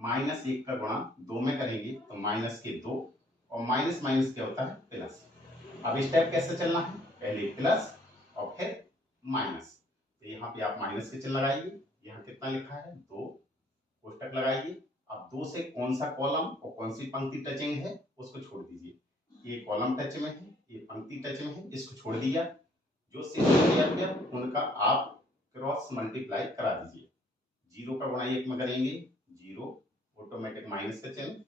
Minus 1 का गुणा 2 में करेंगे तो माइनस के 2, और माइनस माइनस क्या होता है प्लस। अब स्टेप कैसे चलना है, पहले प्लस और फिर माइनस। तो यहाँ पे आप माइनस के चिन्ह लगाइए, यहाँ कितना लिखा है 2, कोष्टक लगाइए। अब 2 से कौन सा कॉलम और कौन सी पंक्ति टचिंग है उसको छोड़ दीजिए। ये कॉलम टच में है, ये पंक्ति टच में है, इसको छोड़ दिया। जो शेष दिया गया उनका आप क्रॉस मल्टीप्लाई करा दीजिए। 0 का गुणा 1 में करेंगे 0, ऑटोमेटिक माइनस का चिन्ह।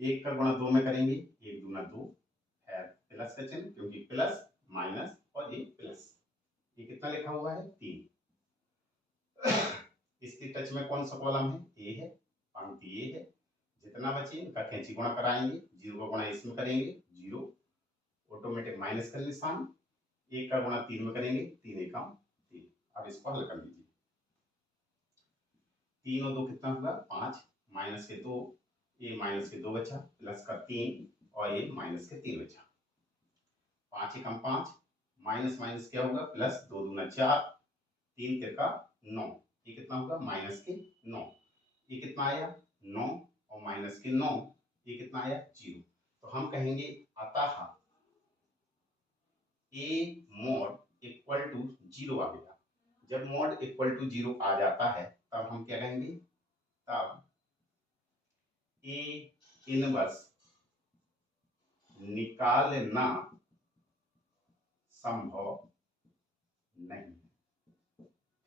1 का गुणा 2 में करेंगे 1 दूना 2, है प्लस का चिन्ह, क्योंकि प्लस माइनस और ये प्लस। ये कितना लिखा हुआ है 3। इसके टच में कौन सा कॉलम है, ए है, पंक्ति ए है। जितना बचे इनका कैंची गुणा कराएंगे, 0 का गुणा इसमें करेंगे 0, ऑटोमेटिक माइनस का निशान। 1 का गुणा 3 में करेंगे 3 एकम 3। अब इसको हल कर लीजिए। 3 और 2 कितना होगा 5, माइनस के 2, ये माइनस के 2 बचा, प्लस का 3 और ये माइनस के 3 बचा। 5 एकम 5, माइनस माइनस क्या होगा प्लस, 2 दूना 4, 3 तिरका 9, ये कितना होगा माइनस के 9। ये कितना आया 9 और माइनस के 9, ये कितना आया 0। तो हम कहेंगे अतः ए मॉड इक्वल टू 0 आ गया। जब मॉड इक्वल टू 0 आ जाता है तब हम क्या कहेंगे, तब ए इनवर्स निकालना संभव नहीं।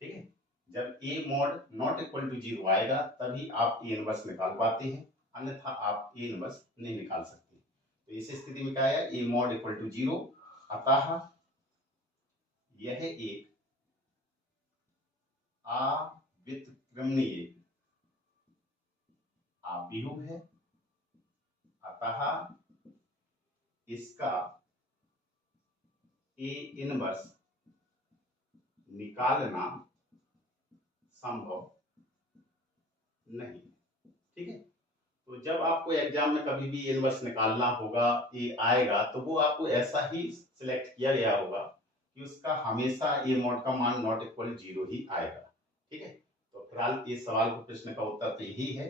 ठीक है, जब A mod not equal to 0 आएगा तभी आप ए इनवर्स निकाल पाते हैं, अन्यथा आप ए इनवर्स नहीं निकाल सकते। तो इस स्थिति में क्या आया, ए मॉड इक्वल टू 0, अतः यह एक अव्युत्क्रमणीय आव्यूह है, अतः इसका ए इनवर्स निकालना संभव नहीं। ठीक है, तो जब आपको एग्जाम में कभी भी इनवर्स निकालना होगा, ये आएगा, तो वो आपको ऐसा ही सिलेक्ट किया गया होगा कि उसका हमेशा ए मॉड का मान नॉट इक्वल 0 ही आएगा। ठीक है, तो फिलहाल इस सवाल को प्रश्न का उत्तर तो यही है।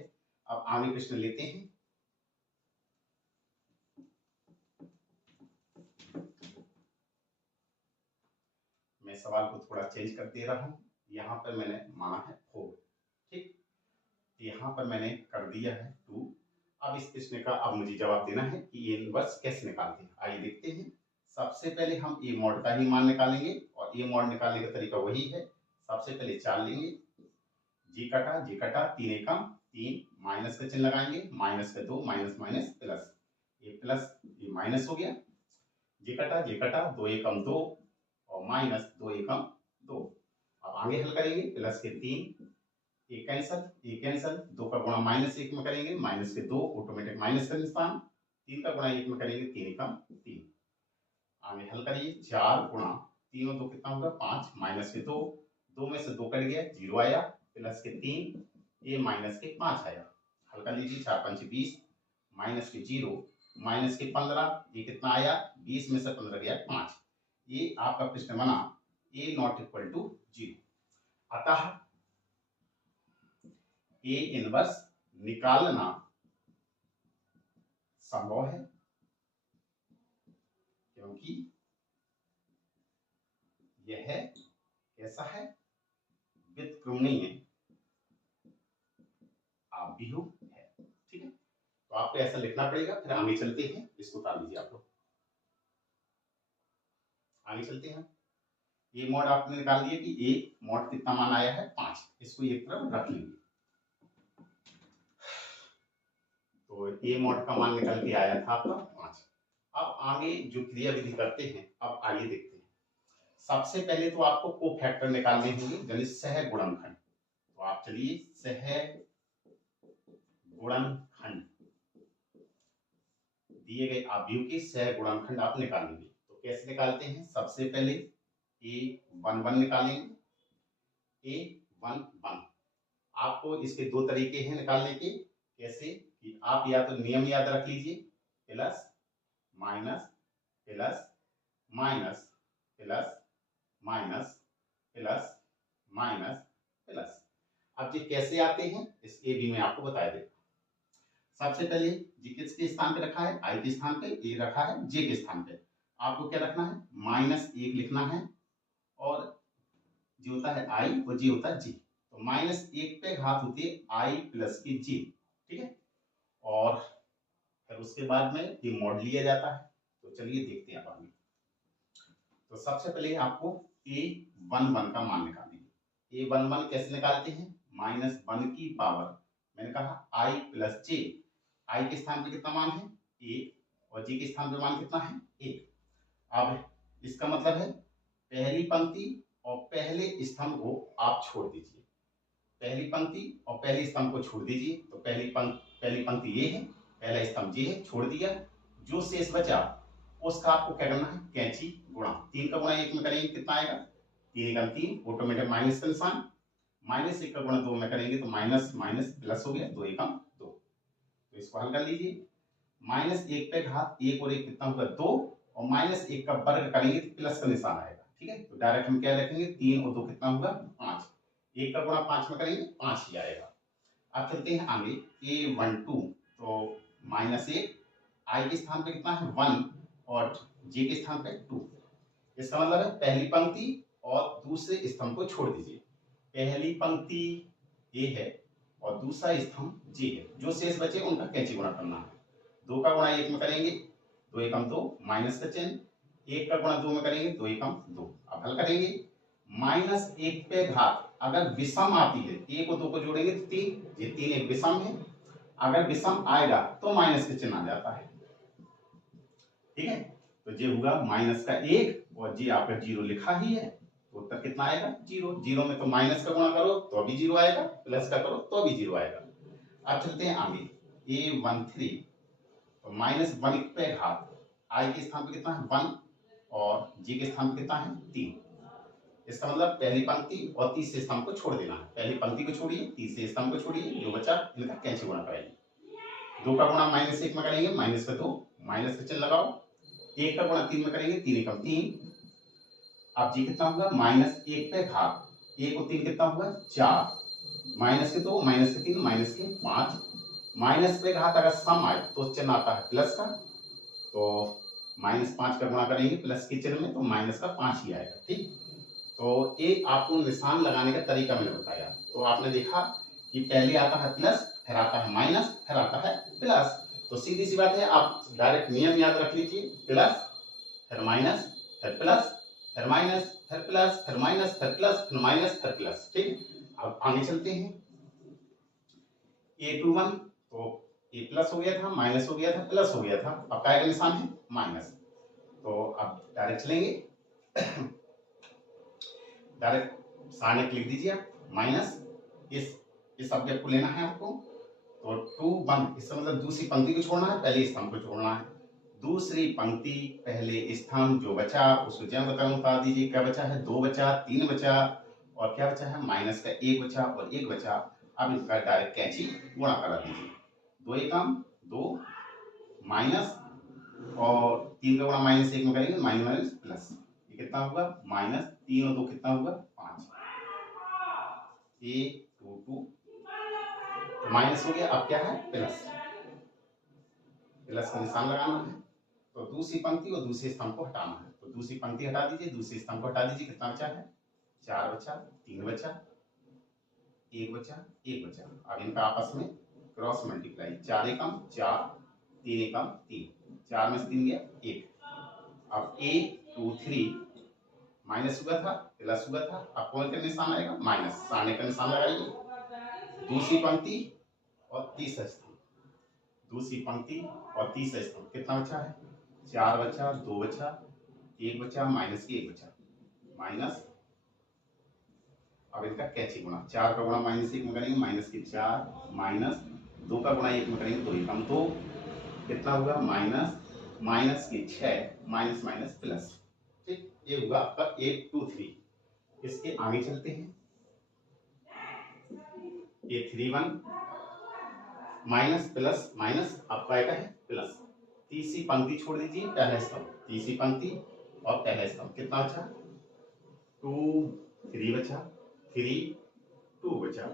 अब आगे प्रश्न लेते हैं। मैं सवाल को थोड़ा चेंज कर दे रहा हूं। यहाँ पर मैंने माना है 4, ठीक, यहाँ पर मैंने कर दिया है 2। अब इस प्रश्न का अब मुझे जवाब देना है कि ये इनवर्स कैसे निकालते हैं। आइए देखते हैं। सबसे पहले हम ए मॉड का ही मान निकालेंगे, और ए मॉड निकालने का तरीका वही है। सबसे पहले 4 लेंगे, जी कटा 3 एकम 3, माइनस का चिन्ह लगाएंगे, माइनस का 2, माइनस माइनस प्लस, ये प्लस ये माइनस हो गया। जी कटा 2 एकम 2 और माइनस 2 एकम 2। अब आगे हल करेंगे, प्लस के 3, ये कैंसल, 2 का गुणा माइनस 1 में करेंगे, माइनस के 2, ऑटोमेटिक माइनस का निशान। 3 का गुणा 1 में करेंगे 3 एकम 3। आगे हल करिए, 4 गुणा 3 और 2 कितना होगा 5, माइनस के 2, 2 में से 2 कट गया 0 आया, प्लस के 3, ये माइनस के 5 आया। हल कर लीजिए, 4 5 20, माइनस के 0, माइनस के 15, ये कितना आया 20 में से 15 गया 5। ये आपका प्रश्न बना ए नॉट इक्वल टू 0। अतः ए इनवर्स निकालना संभव है, क्योंकि यह कैसा है, व्युत्क्रमणीय आव्यूह है। ठीक है, तो आपको ऐसा लिखना पड़ेगा। फिर आगे चलते हैं, इसको उतार लीजिए आप लोग। आगे चलते हैं, ये मॉड आपने निकाल दिया कि ए मॉड कितना मान आया है 5, इसको एक तरफ रख लेंगे। तो ए मॉड का मान निकल के आया था आपका 5। अब आगे जो क्रिया विधि करते हैं, अब आगे देखते हैं। सबसे पहले तो आपको कोफैक्टर निकालने होंगे, यानी सह गुणनखंड। तो आप चलिए, सह गुणनखंड दिए गए आव्यूह के सह गुणनखंड आप निकालेंगे। तो कैसे निकालते हैं, सबसे पहले A11 निकालेंगे, A11। आपको इसके 2 तरीके हैं निकालने के। कैसे कि आप या तो नियम याद रख लीजिए, plus minus plus minus plus minus plus minus plus. अब ये कैसे आते हैं इसके भी मैं आपको बता देता हूँ। सबसे पहले जी किसके स्थान पे रखा है, आई के स्थान पे, ये रखा है जे के स्थान पे। आपको क्या रखना है, -1 लिखना है, और जो होता है आई और जे होता है जी। तो -1 पे घात होती है आई प्लस की जी, ठीक है। और फिर उसके बाद में ये मॉड लिया जाता है। तो चलिए देखते हैं आगे। तो सबसे पहले आपको a11 का मान निकालेंगे। a11 कैसे निकालते हैं, -1 की पावर, मैंने कहा i प्लस जे। आई के स्थान पे कितना मान है 1, और जे के स्थान पे मान कितना है 1। अब इसका मतलब है पहली पंक्ति और पहले स्तंभ को आप छोड़ दीजिए, पहली पंक्ति और पहले स्तंभ को छोड़ दीजिए। तो पहली पंक्ति ये है, पहला स्तंभ ये है, छोड़ दिया। जो शेष बचा उसका आपको क्या करना है, कैंची गुणा। 3 का गुणा 1 में करेंगे कितना आएगा, 3 का 3, ऑटोमेटिक माइनस का निशान। -1 का गुणा 2 में करेंगे तो माइनस माइनस प्लस हो गया, 2 एकम 2। तो इसको हल कर लीजिए। -1 पे घात 1 और 1 कितना होगा 2, और -1 का वर्ग करेंगे तो प्लस का निशान आएगा, ठीक है। तो डायरेक्ट हम क्या रखेंगे, 3 और 2 कितना होगा 5। 1 का गुणा 5 में करेंगे 5 ही आएगा। अब चलते हैं आगे, a12 तो -1, आई के स्थान पे कितना है 1, और जे के स्थान पे 2। इसका मतलब है पहली पंक्ति और दूसरे स्तंभ को छोड़ दीजिए। पहली पंक्ति ए है और दूसरा स्तंभ जे है, जो शेष बचे उनका कैंची गुणा करना है। 2 का गुणा 1 में करेंगे 2 एकम 2, माइनस का चिन्ह। 1 का गुणा 2 में करेंगे 2 एकम 2। अब हल करेंगे, -1 पे घात अगर विषम आती है, 1 और 2 को जोड़ेंगे तो 3, ये 3 एक विषम है, अगर विषम आएगा तो माइनस का चिन्ह आ जाता है, ठीक है। तो ये हुआ -1, और जी आपका 0 लिखा ही है, तो उत्तर कितना आएगा 0। 0 में तो माइनस का गुणा करो तो भी 0 आएगा, प्लस का करो तो भी 0 आएगा। अब चलते हैं आगे, a13 तो -1 पे घात आई के स्थान पे कितना है 1, और जी के स्थान पे कितना है 3। इसका मतलब पहली पंक्ति और तीसरे स्तंभ को छोड़ देना है। पहली पंक्ति को छोड़िए, तीसरे स्तंभ को छोड़िए, जो बचा इनका कैंची गुणा कराइए। 2 का गुणा -1 में करेंगे माइनस का 2, माइनस का चिन्ह लगाओ। 1 का गुणा 3 में करेंगे 3 एकम 3। अब जी कितना होगा, -1 पे घात 1 और 3 कितना होगा 4, माइनस के 2, माइनस के 3, माइनस के 5। माइनस पे घात अगर सम आए तो चिन्ह आता है प्लस का, तो -5 का गुणा करेंगे प्लस के चिन्ह में तो माइनस का 5 ही आएगा, ठीक। तो ये आपको निशान लगाने का तरीका मैंने बताया। तो आपने देखा कि पहले आता है प्लस, फिर आता है माइनस, फिर आता है प्लस। तो सीधी सी बात है, आप डायरेक्ट नियम याद रख लीजिए, प्लस फिर माइनस फिर प्लस फिर माइनस फिर प्लस फिर माइनस फिर प्लस फिर माइनस फिर प्लस, ठीक। अब आगे चलते हैं, a21 तो ए प्लस हो गया था, माइनस हो गया था, प्लस हो गया था, अब क्या का निशान है माइनस। तो अब डायरेक्ट चलेंगे, डायरेक्ट सारणिक लिख दीजिए आप, माइनस इस सब्जेक्ट को लेना है आपको। तो 2 1, इसका मतलब दूसरी पंक्ति को छोड़ना है, पहले स्तंभ को छोड़ना है। दूसरी पंक्ति पहले स्तंभ, जो बचा उसको जन्म क्रम उतार दीजिए। क्या बचा है 2 बचा, 3 बचा, और क्या बचा है माइनस का 1 बचा और 1 बचा। अब इसका डायरेक्ट कैंची गुणा करा दीजिए। 2 एकम 2, माइनस और 3 का गुणा -1 में करेंगे माइनस प्लस, ये कितना होगा -3 और 2 कितना होगा 5। a22 माइनस हो गया, अब क्या है प्लस, प्लस का निशान लगाना है। तो दूसरी पंक्ति और दूसरे स्तंभ को हटाना है। तो दूसरी पंक्ति हटा दीजिए, दूसरे स्तंभ को हटा दीजिए, कितना बचा है 4 बचा, 3 बचा, 1 बचा, 1 बचा। अब इनका आपस में क्रॉस मल्टीप्लाई, 4 एकम 4, 3 एकम 3, 4 में से 3 गया 1। अब a23 माइनस हुआ था, प्लस हुआ था, अब कौन का निशान आएगा माइनस, सारणी का निशान लगाइए। दूसरी पंक्ति और तीसरा स्तंभ, दूसरी पंक्ति और तीसरा स्तंभ, कितना बचा है 4 बचा, 2 बचा, 1 बचा, माइनस की 1 बचा, माइनस। अब इनका कैंची गुणा, 4 का गुणा -1 में करेंगे माइनस की 4, माइनस 2 का गुणा 1 में करेंगे 2 एकम 2, कितना होगा माइनस की 6, माइनस माइनस प्लस, ठीक। ये होगा आपका 823। इसके आगे चलते हैं, a31 माइनस प्लस माइनस, आपका क्या है प्लस। तीसरी पंक्ति छोड़ दीजिए, पहला स्तंभ, तीसरी पंक्ति और पहला स्तंभ, कितना बचा 2 3 बचा, 3 2 बचा,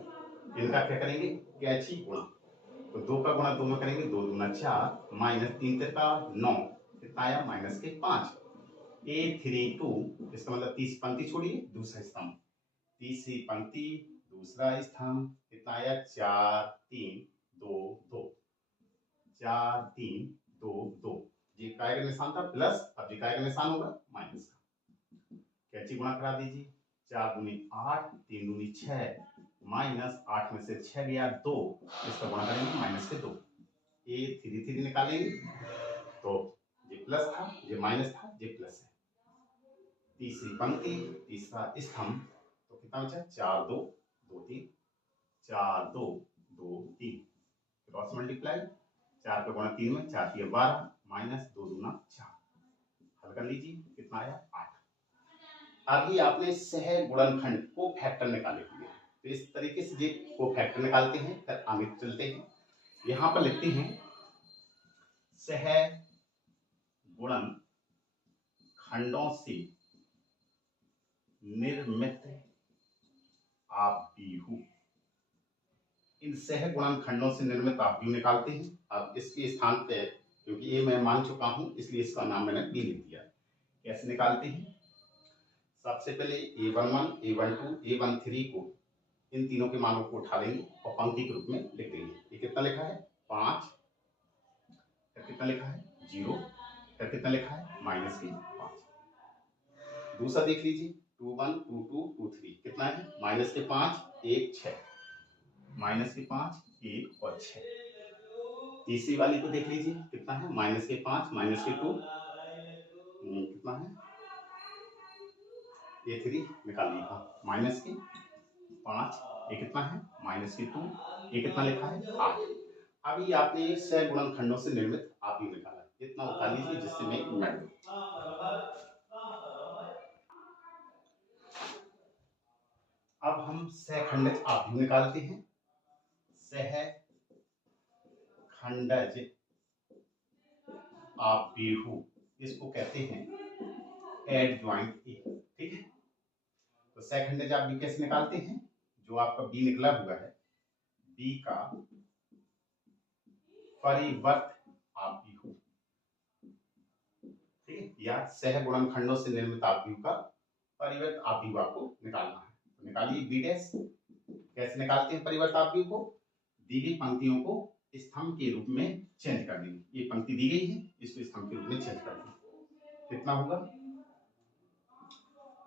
इनका क्या करेंगे, कैची गुणा। तो 2 का गुणा 2 में करेंगे, 2 दूना 4 माइनस 3 तिरका 9, कितना आया माइनस के 5। A32 इसका मतलब तीसरी पंक्ति छोड़िए, दूसरा स्तंभ, तीसरी पंक्ति दूसरा स्तंभ, कितना आया 4 3 2 2, 4 3 2 2। ये काय का निशान था प्लस, अब ये काय का निशान होगा माइनस का। कैची गुणा करा दीजिए, 4 दूनी 8 3 दूनी 6 माइनस 8 में से 6 गया 2, इसका गुणा करेंगे माइनस के 2। ये 3 3 निकालेंगे तो ये प्लस था, ये माइनस था, ये प्लस है। तीसरी पंक्ति तीसरा स्तंभ, तो कितना बचा 4 2 2 3, 4 2 2 3, क्रॉस मल्टीप्लाई, 4 का गुणा 3 में, 4 3 12 माइनस 2 दूना 4, हल कर लीजिए, कितना आया 8। अभी आपने सह गुणनखंड को फैक्टर निकाले हुए हैं, तो इस तरीके से ये को फैक्टर निकालते हैं, फिर आगे चलते हैं। यहां पर लिखते हैं सह गुणन खंडों से निर्मित आपव्यूह। इन सह गुणन खंडों से निर्मित आपव्यूह निकालते हैं। अब इसके स्थान पे, क्योंकि ये मैं मान चुका हूं इसलिए इसका नाम मैंने बी लिख दिया। कैसे निकालते हैं, सबसे पहले a11 a12 a13 को, इन तीनों के मानों को उठा लेंगे और पंक्ति के रूप में लिख देंगे। ये कितना लिखा है 5, फिर कितना लिखा है 0, फिर कितना लिखा है माइनस के 5। दूसरा देख लीजिए 21 22 23, कितना है माइनस के 5 1 6, माइनस के 5 1 और 6। तीसरी वाली को देख लीजिए, कितना है माइनस के 5 माइनस के 2, कितना है ये 3 निकाल लिया, माइनस के 5, ये कितना है माइनस के 2, ये कितना लिखा है 8। अभी आपने सह गुणनखंडों से निर्मित आपव्यूह निकाला, इतना उतार लीजिए जिससे मैं मिट दूं। अब हम सहखंडज आपव्यूह निकालते हैं। सहखंडज आपव्यूह इसको कहते हैं एडजॉइंट ए, ठीक है। तो सहखंडज आपव्यूह कैसे निकालते हैं, जो आपका बी निकला हुआ है, बी का परिवर्त आपव्यूह, ठीक है, या सह गुणनखंडों से निर्मित आपव्यूह का परिवर्त आपव्यूह आपको निकालना है। तो निकालिए बी डैश। कैसे निकालते हैं परिवर्त आपव्यूह को, दी गई पंक्तियों को स्तंभ के रूप में चेंज कर देंगे। ये पंक्ति दी गई है, इसको स्तंभ के रूप में चेंज कर देंगे, कितना होगा,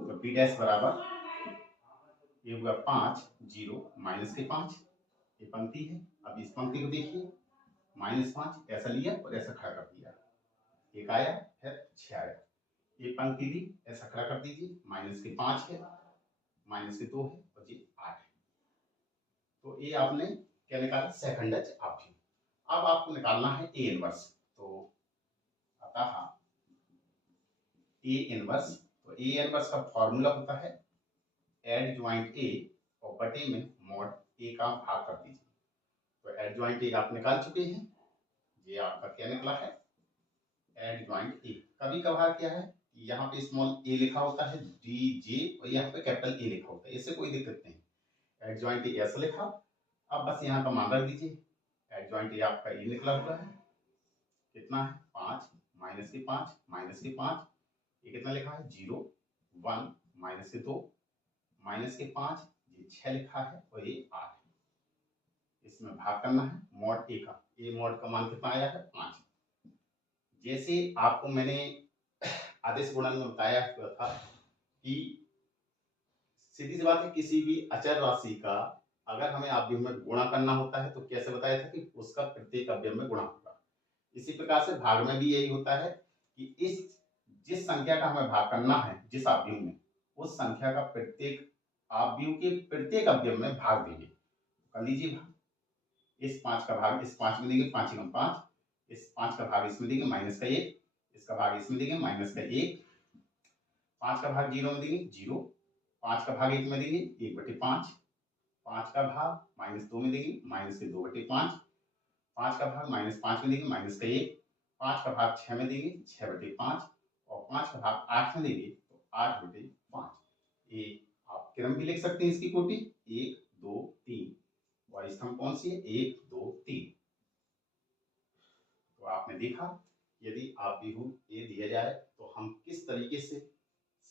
तो बी डैश बराबर ये हुआ 5 0 माइनस के 5, ये पंक्ति है। अब इस पंक्ति को देखिए -5 ऐसा लिया और ऐसा खड़ा कर दिया, एक आया फिर 6 आया, ये पंक्ति दी ऐसा खड़ा कर दीजिए, माइनस के 5 है माइनस के 2 है और ये 8 है। तो ये आपने क्या निकाला सहखंडज आपव्यूह। अब आपको निकालना है ए इनवर्स। तो अतः ए इनवर्स, तो ए इनवर्स का फॉर्मूला होता है एडजॉइंट ए और बटे में मॉड ए का भाग कर दीजिए। तो एडजॉइंट ए आप निकाल चुके हैं, ये आपका क्या निकला है एडजॉइंट ए। कभी कभार क्या है, यहाँ पे स्मॉल ए लिखा होता है डी जे और यहाँ पे कैपिटल ए लिखा होता है, इससे कोई दिक्कत नहीं। एडजॉइंट ए ऐसा लिखा, अब बस यहाँ का मान रख दीजिए। एडजॉइंट ए आपका ए निकला हुआ है, कितना है 5 माइनस के 5 माइनस के 5, ये कितना लिखा है 0 1 माइनस के 2 माइनस के 5, ये 6 लिखा है और ये 8 है। इसमें भाग करना है मॉड ए का, ए मॉड का मान कितना आया है 5। जैसे आपको मैंने आदेश गुणन में बताया हुआ था कि सीधी सी बात है, किसी भी अचर राशि का अगर हमें आपव्यूह में गुणा करना होता है तो कैसे बताया था कि उसका प्रत्येक अवयव में गुणा होगा। इसी प्रकार से भाग में भी यही होता है कि जिस संख्या का हमें भाग करना है जिस आपव्यूह में, उस संख्या का प्रत्येक आपव्यूह के प्रत्येक अवयव में भाग देंगे। कर लीजिए भाग, इस 5 का भाग इस 5 में देंगे, 5 × 5, इस 5 का भाग इसमें देंगे -1, इसका भाग इसमें देंगे -1, 5 का भाग 0 में देंगे 0, 5 का भाग 1 में देंगे 1/5, 5 का भाग -2 में देंगे -2/5, 5 का भाग -5 में देंगे -1, 5 का भाग 6 में देंगे 6/5 और 5 का भाग 8 में देंगे तो 8/5। ये आप क्रम भी लिख सकते हैं इसकी कोटि 1 2 3, वाई स्तंभ कौन सी है, 1 2 3। तो आपने देखा, यदि आव्यूह ए दिया जाए तो हम किस तरीके से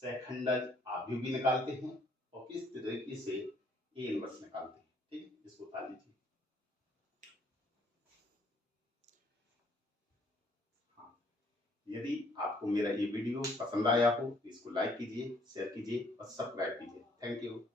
सहखंडज आव्यूह भी निकालते हैं और किस तरीके से ए इनवर्स निकालते हैं। ठीक है, इसको उतार लीजिए। हाँ, यदि आपको मेरा ये वीडियो पसंद आया हो तो इसको लाइक कीजिए, शेयर कीजिए और सब्सक्राइब कीजिए। Thank you.